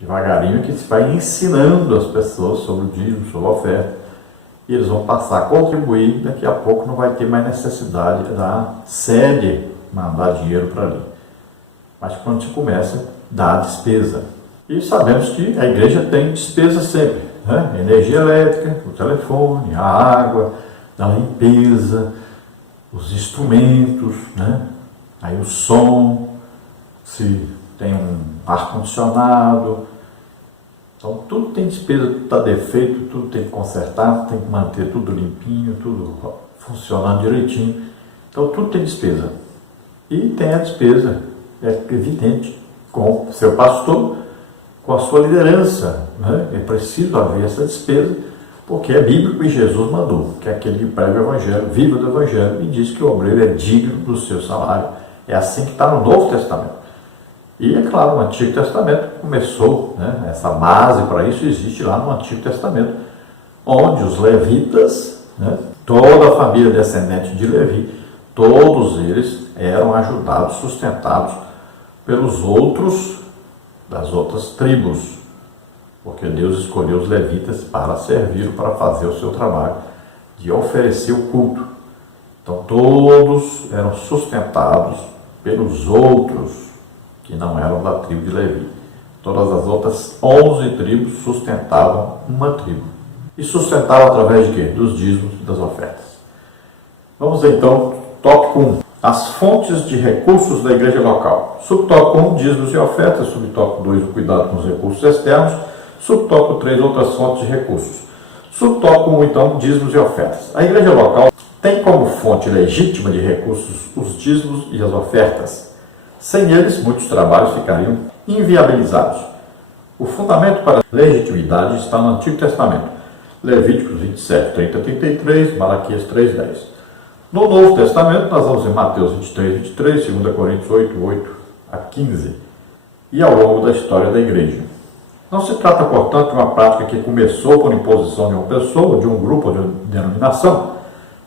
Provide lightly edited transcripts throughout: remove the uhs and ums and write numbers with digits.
Devagarinho que se vai ensinando as pessoas sobre o dízimo, sobre a oferta. E eles vão passar a contribuir, daqui a pouco não vai ter mais necessidade da sede mandar dinheiro para ali. Mas quando se começa, dá a despesa. E sabemos que a igreja tem despesa sempre, né? Energia elétrica, o telefone, a água, a limpeza, os instrumentos, né? Aí o som, se tem um ar-condicionado. Então tudo tem despesa, tudo está defeito, tudo tem que consertar, tem que manter tudo limpinho, tudo funcionando direitinho. Então tudo tem despesa. E tem a despesa, é evidente, com o seu pastor, com a sua liderança, né? É preciso haver essa despesa, porque é bíblico e Jesus mandou, que é aquele que prega o Evangelho, viva do Evangelho, e diz que o obreiro é digno do seu salário. É assim que está no Novo Testamento. E, é claro, o Antigo Testamento começou, né? Essa base para isso existe lá no Antigo Testamento, onde os levitas, né? Toda a família descendente de Levi, todos eles eram ajudados, sustentados pelos outros, das outras tribos, porque Deus escolheu os levitas para servir, para fazer o seu trabalho de oferecer o culto. Então todos eram sustentados pelos outros que não eram da tribo de Levi. Todas as outras 11 tribos sustentavam uma tribo. E sustentavam através de quê? Dos dízimos e das ofertas. Vamos então, tópico 1. As fontes de recursos da igreja local. Subtópico 1, dízimos e ofertas. Subtópico 2, o cuidado com os recursos externos. Subtópico 3, outras fontes de recursos. Subtópico 1, então, dízimos e ofertas. A igreja local tem como fonte legítima de recursos os dízimos e as ofertas. Sem eles, muitos trabalhos ficariam inviabilizados. O fundamento para a legitimidade está no Antigo Testamento. Levíticos 27, 30 a 33, Malaquias 3, 10. No Novo Testamento, nós vamos em Mateus 23, 23, 2 Coríntios 8, 8 a 15. E ao longo da história da igreja. Não se trata, portanto, de uma prática que começou por imposição de uma pessoa, de um grupo ou de uma denominação,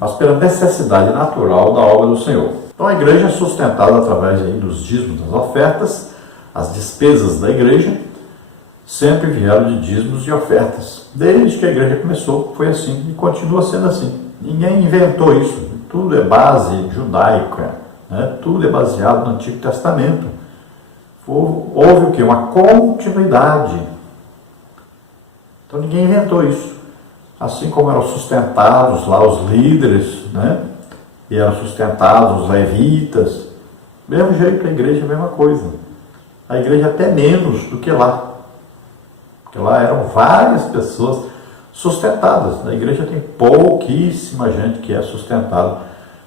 mas pela necessidade natural da obra do Senhor. Então a igreja é sustentada através aí dos dízimos, das ofertas. As despesas da igreja sempre vieram de dízimos e ofertas. Desde que a igreja começou, foi assim e continua sendo assim. Ninguém inventou isso. Tudo é base judaica, né? Tudo é baseado no Antigo Testamento. Houve o quê? Uma continuidade. Então ninguém inventou isso. Assim como eram sustentados lá os líderes, né? E eram sustentados os levitas. Mesmo jeito, a igreja é a mesma coisa. A igreja até menos do que lá. Porque lá eram várias pessoas sustentadas. Na igreja tem pouquíssima gente que é sustentada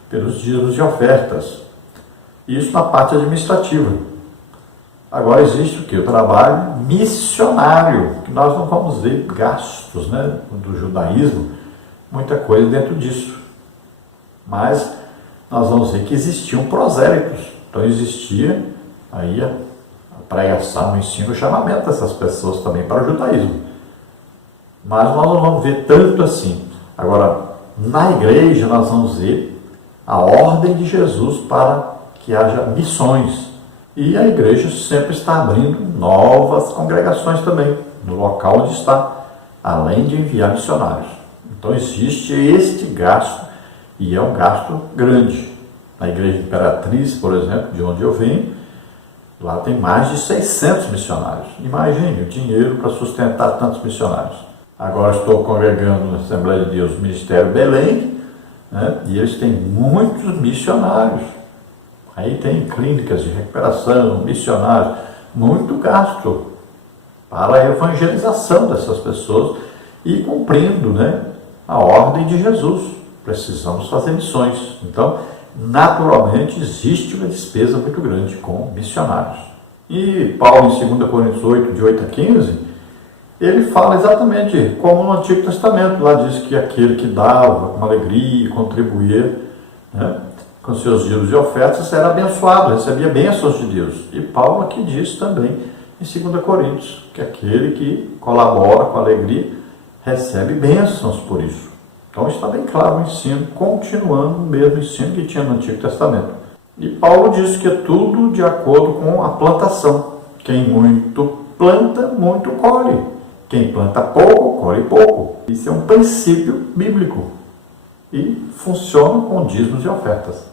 pelos dízimos e ofertas. Isso na parte administrativa. Agora existe o que? O trabalho missionário, que nós não vamos ver gastos, né, do judaísmo, muita coisa dentro disso. Mas nós vamos ver que existiam prosélitos. Então existia aí a pregação, o ensino, o chamamento dessas pessoas também para o judaísmo. Mas nós não vamos ver tanto assim. Agora, na igreja nós vamos ver a ordem de Jesus para que haja missões. E a igreja sempre está abrindo novas congregações também, no local onde está, além de enviar missionários. Então existe este gasto, e é um gasto grande. Na Igreja Imperatriz, por exemplo, de onde eu venho, lá tem mais de 600 missionários. Imagine o dinheiro para sustentar tantos missionários. Agora estou congregando na Assembleia de Deus, Ministério Belém, né? E eles têm muitos missionários. Aí tem clínicas de recuperação, missionários, muito gasto para a evangelização dessas pessoas e cumprindo, né, a ordem de Jesus. Precisamos fazer missões. Então, naturalmente, existe uma despesa muito grande com missionários. E Paulo, em 2 Coríntios 8, de 8 a 15, ele fala exatamente como no Antigo Testamento. Lá diz que aquele que dava com alegria e contribuía, né, com seus dízimos e ofertas, era abençoado, recebia bênçãos de Deus. E Paulo aqui diz também, em 2 Coríntios, que aquele que colabora com alegria, recebe bênçãos por isso. Então está bem claro o ensino, continuando o mesmo ensino que tinha no Antigo Testamento. E Paulo diz que é tudo de acordo com a plantação. Quem muito planta muito, colhe. Quem planta pouco, colhe pouco. Isso é um princípio bíblico e funciona com dízimos e ofertas.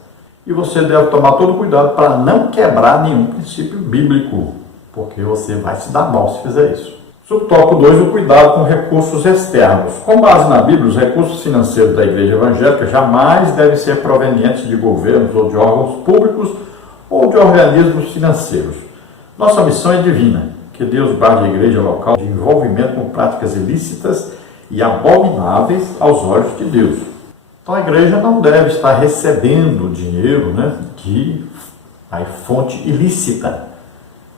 E você deve tomar todo cuidado para não quebrar nenhum princípio bíblico, porque você vai se dar mal se fizer isso. Subtópico 2, o cuidado com recursos externos. Com base na Bíblia, os recursos financeiros da Igreja Evangélica jamais devem ser provenientes de governos ou de órgãos públicos ou de organismos financeiros. Nossa missão é divina, que Deus guarde a igreja local de envolvimento com práticas ilícitas e abomináveis aos olhos de Deus. Então a igreja não deve estar recebendo dinheiro, de fonte ilícita.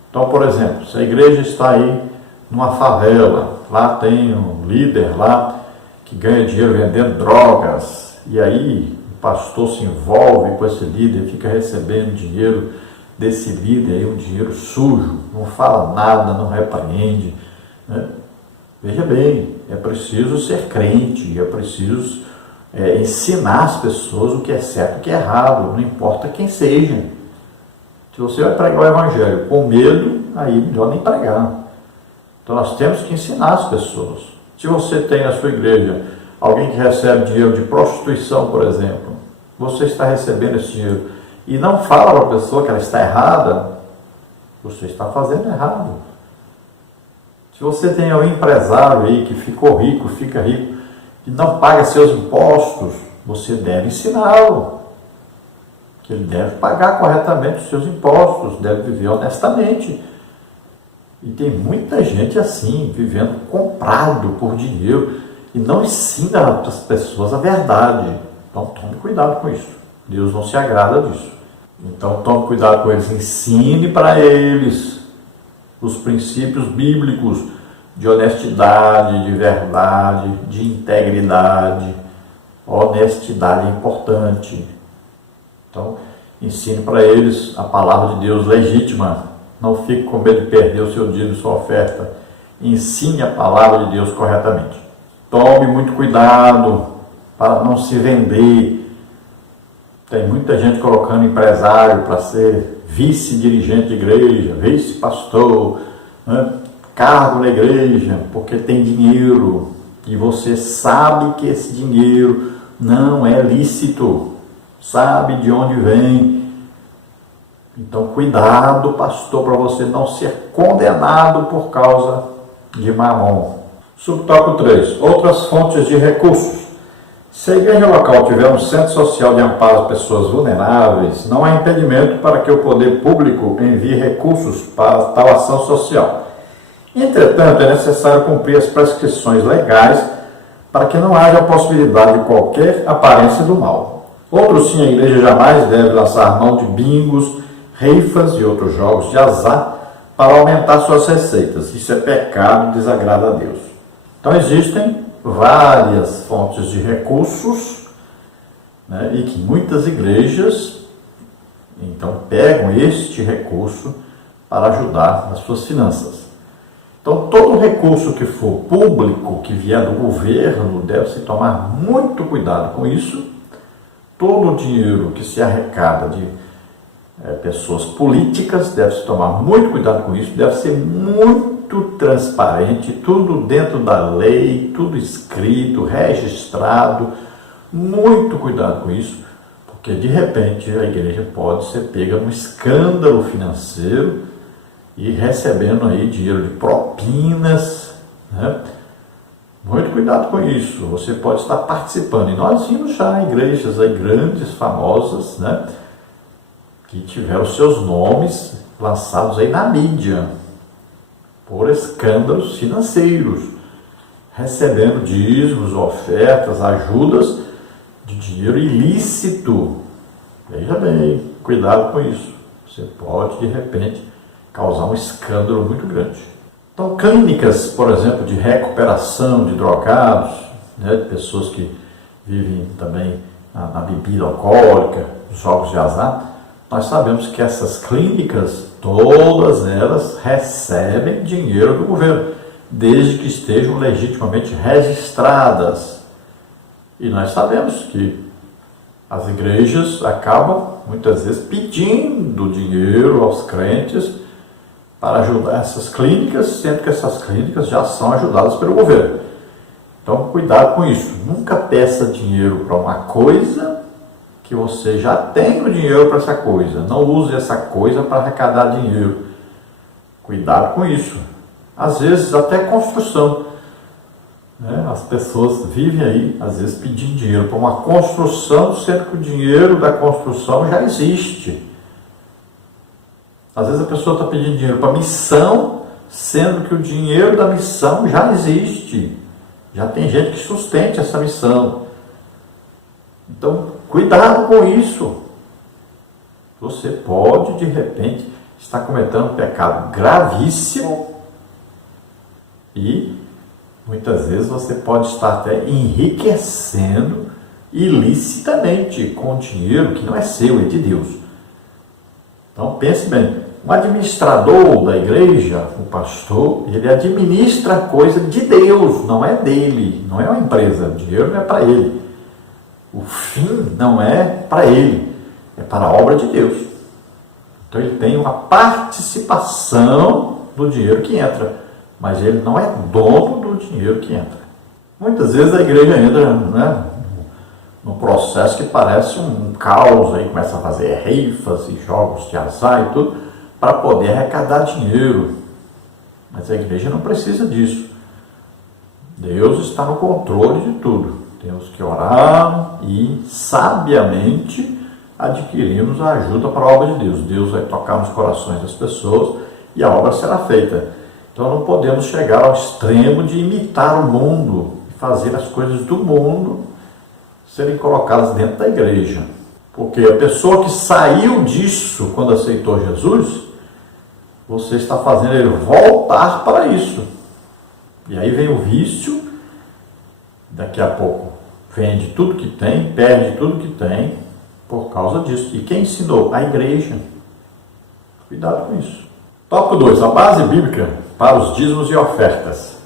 Então, por exemplo, se a igreja está aí numa favela, lá tem um líder lá que ganha dinheiro vendendo drogas, e aí o pastor se envolve com esse líder, fica recebendo dinheiro desse líder aí, um dinheiro sujo, não fala nada, não repreende, Veja bem, é preciso ser crente, é preciso ensinar as pessoas o que é certo e o que é errado, não importa quem seja. Se você vai pregar o evangelho com medo, aí melhor nem pregar. Então nós temos que ensinar as pessoas. Se você tem na sua igreja alguém que recebe dinheiro de prostituição, por exemplo, você está recebendo esse dinheiro e não fala para a pessoa que ela está errada, você está fazendo errado. Se você tem um empresário aí que ficou rico, fica rico, e não paga seus impostos, você deve ensiná-lo que ele deve pagar corretamente os seus impostos, deve viver honestamente. E tem muita gente assim, vivendo comprado por dinheiro, e não ensina as pessoas a verdade. Então tome cuidado com isso. Deus não se agrada disso. Então tome cuidado com eles, ensine para eles os princípios bíblicos de honestidade, de verdade, de integridade. Honestidade é importante. Então, ensine para eles a palavra de Deus legítima. Não fique com medo de perder o seu dízimo e sua oferta. Ensine a palavra de Deus corretamente. Tome muito cuidado para não se vender. Tem muita gente colocando empresário para ser vice-dirigente de igreja, vice-pastor, cargo na igreja, porque tem dinheiro. E você sabe que esse dinheiro não é lícito. Sabe de onde vem. Então, cuidado, pastor, para você não ser condenado por causa de mamon. Subtópico 3. Outras fontes de recursos. Se a igreja local tiver um centro social de amparo às pessoas vulneráveis, não há impedimento para que o poder público envie recursos para tal ação social. Entretanto, é necessário cumprir as prescrições legais para que não haja possibilidade de qualquer aparência do mal. Outro sim, a igreja jamais deve lançar mão de bingos, rifas e outros jogos de azar para aumentar suas receitas. Isso é pecado e desagrada a Deus. Então existem várias fontes de recursos, e que muitas igrejas então pegam este recurso para ajudar nas suas finanças. Então todo recurso que for público, que vier do governo, deve-se tomar muito cuidado com isso. Todo o dinheiro que se arrecada de pessoas políticas, deve-se tomar muito cuidado com isso, deve ser muito transparente, tudo dentro da lei, tudo escrito, registrado, muito cuidado com isso, porque de repente a igreja pode ser pega num escândalo financeiro e recebendo aí dinheiro de propinas, Muito cuidado com isso, você pode estar participando, e nós vimos já igrejas aí grandes, famosas, que tiveram seus nomes lançados aí na mídia, por escândalos financeiros, recebendo dízimos, ofertas, ajudas de dinheiro ilícito. Veja bem, cuidado com isso. Você pode, de repente, causar um escândalo muito grande. Então, clínicas, por exemplo, de recuperação de drogados, de pessoas que vivem também na bebida alcoólica, nos jogos de azar, nós sabemos que essas clínicas, todas elas recebem dinheiro do governo, desde que estejam legitimamente registradas. E nós sabemos que as igrejas acabam, muitas vezes, pedindo dinheiro aos crentes para ajudar essas clínicas, sendo que essas clínicas já são ajudadas pelo governo. Então, cuidado com isso. Nunca peça dinheiro para uma coisa que você já tem o dinheiro para essa coisa. Não use essa coisa para arrecadar dinheiro. Cuidado com isso. Às vezes, até construção. As pessoas vivem aí, às vezes, pedindo dinheiro para uma construção, sendo que o dinheiro da construção já existe. Às vezes a pessoa está pedindo dinheiro para missão, sendo que o dinheiro da missão já existe. Já tem gente que sustente essa missão. Então, cuidado com isso. Você pode, de repente, estar cometendo um pecado gravíssimo e muitas vezes você pode estar até enriquecendo ilicitamente com dinheiro que não é seu, é de Deus. Então pense bem, um administrador da igreja, o pastor, ele administra a coisa de Deus, não é dele, não é uma empresa, o dinheiro não é para ele. O fim não é para ele, é para a obra de Deus. Então ele tem uma participação do dinheiro que entra, mas ele não é dono do dinheiro que entra. Muitas vezes a igreja entra num processo que parece um caos, aí começa a fazer rifas e jogos de azar e tudo, para poder arrecadar dinheiro. Mas a igreja não precisa disso. Deus está no controle de tudo. Temos que orar e sabiamente adquirirmos a ajuda para a obra de Deus. Deus vai tocar nos corações das pessoas e a obra será feita. Então não podemos chegar ao extremo de imitar o mundo e fazer as coisas do mundo serem colocadas dentro da igreja. Porque a pessoa que saiu disso quando aceitou Jesus, você está fazendo ele voltar para isso. E aí vem o vício, daqui a pouco vende tudo que tem, perde tudo que tem por causa disso. E quem ensinou? A igreja. Cuidado com isso. Tópico 2. A base bíblica para os dízimos e ofertas.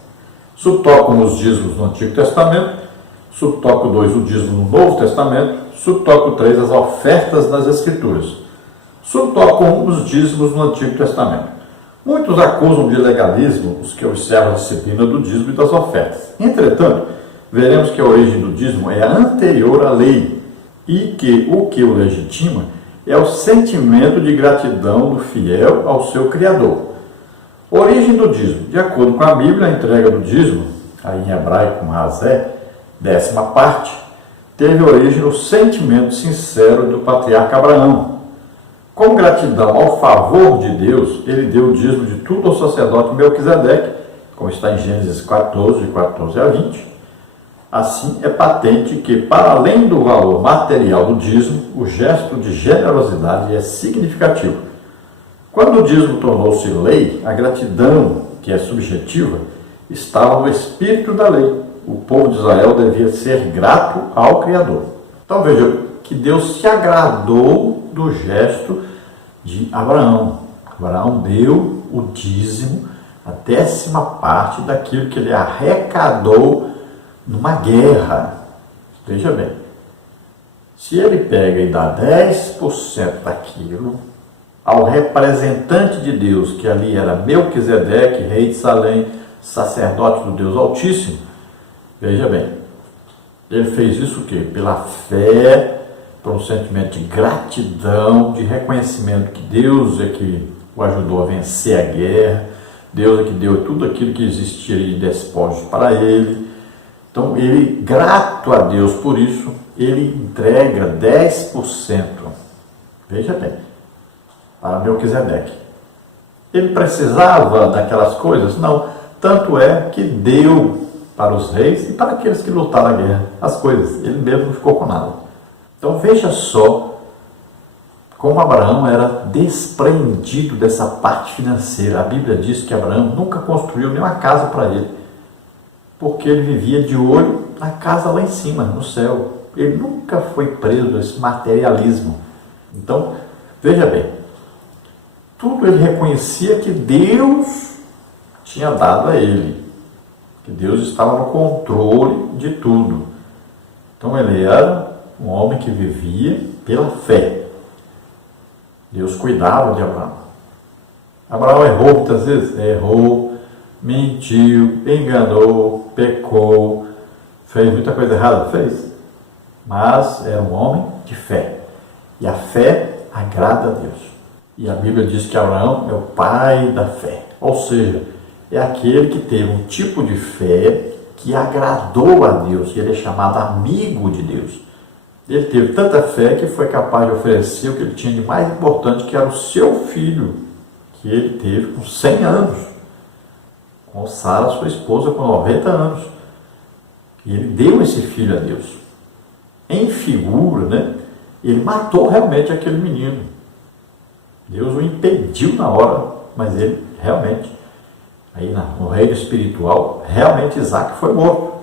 Subtópico 1, os dízimos no Antigo Testamento. Subtópico 2, o dízimo no Novo Testamento. Subtópico 3, as ofertas nas Escrituras. Subtópico 1, os dízimos no Antigo Testamento. Muitos acusam de legalismo os que observam a disciplina do dízimo e das ofertas. Entretanto, veremos que a origem do dízimo é anterior à lei e que o legitima é o sentimento de gratidão do fiel ao seu Criador. Origem do dízimo. De acordo com a Bíblia, a entrega do dízimo, aí em hebraico, mazé, 10ª parte, teve origem no sentimento sincero do patriarca Abraão. Com gratidão ao favor de Deus, ele deu o dízimo de tudo ao sacerdote Melquisedeque, como está em Gênesis 14, 14 a 20. Assim, é patente que, para além do valor material do dízimo, o gesto de generosidade é significativo. Quando o dízimo tornou-se lei, a gratidão, que é subjetiva, estava no espírito da lei. O povo de Israel devia ser grato ao Criador. Então veja que Deus se agradou do gesto de Abraão. Abraão deu o dízimo, a 10ª parte daquilo que ele arrecadou numa guerra. Veja bem, se ele pega e dá 10% daquilo ao representante de Deus, que ali era Melquisedeque, rei de Salém, sacerdote do Deus Altíssimo, veja bem, ele fez isso o quê? Pela fé, por um sentimento de gratidão, de reconhecimento que Deus é que o ajudou a vencer a guerra, Deus é que deu tudo aquilo que existia de despojos para ele. Então, ele, grato a Deus por isso, ele entrega 10%. Veja bem, para Melquisedeque. Ele precisava daquelas coisas? Não. Tanto é que deu para os reis e para aqueles que lutaram a guerra as coisas. Ele mesmo não ficou com nada. Então, veja só como Abraão era despreendido dessa parte financeira. A Bíblia diz que Abraão nunca construiu nenhuma casa para ele, porque ele vivia de olho na casa lá em cima, no céu. Ele nunca foi preso a esse materialismo. Então, veja bem, tudo ele reconhecia que Deus tinha dado a ele, que Deus estava no controle de tudo. Então, ele era um homem que vivia pela fé. Deus cuidava de Abraão. Abraão errou muitas vezes? Errou, mentiu, enganou, pecou, fez muita coisa errada? Fez. Mas era um homem de fé. E a fé agrada a Deus. E a Bíblia diz que Abraão é o pai da fé. Ou seja, é aquele que teve um tipo de fé que agradou a Deus. E ele é chamado amigo de Deus. Ele teve tanta fé que foi capaz de oferecer o que ele tinha de mais importante, que era o seu filho, que ele teve com 100 anos, com Sara, sua esposa, com 90 anos. E ele deu esse filho a Deus. Em figura, né? Ele matou realmente aquele menino. Deus o impediu na hora, mas ele realmente, aí no reino espiritual, realmente Isaac foi morto.